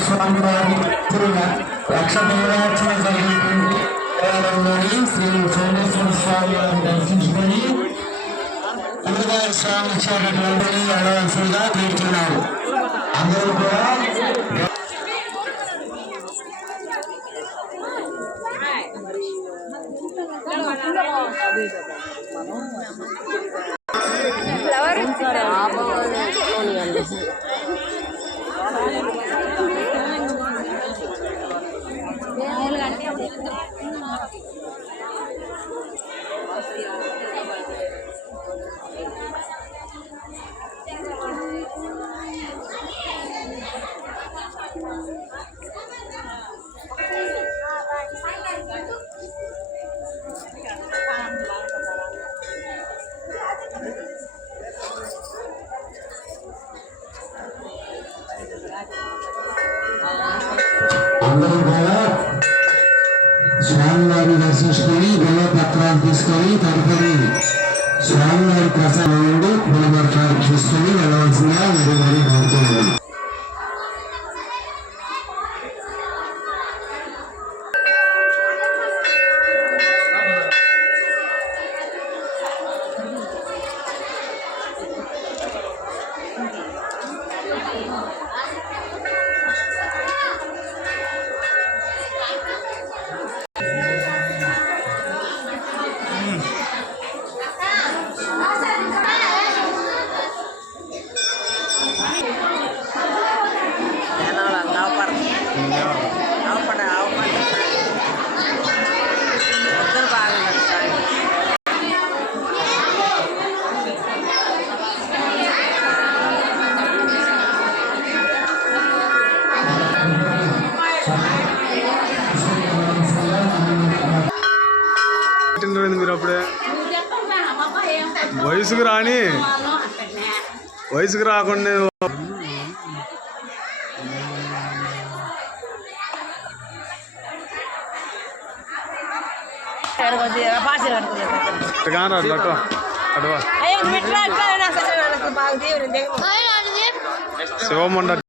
స్వామి వారి లక్ష దేవార్చన జరిగినటువంటి దేవాలయంలోని శ్రీ సోమేశ్వర స్వామి వారిని దర్శించుకొని అమ్మవారి స్వామి ఇచ్చేటటువంటి అడవలసిందిగా తీర్చున్నారు. అందరూ కూడా అందరూ కూడా స్వామివారిని దర్శించుకొని గొడవ పత్రాలు తీసుకొని తదుపరి స్వామివారి ప్రసాదం నుండి గుణపత్రాలు తీసుకొని వెళ్ళవలసిందిగా మరి కోరుతున్నాను. మీరు అప్పుడే వయసుకు రాని వయసుకు రాకుండా శివమండ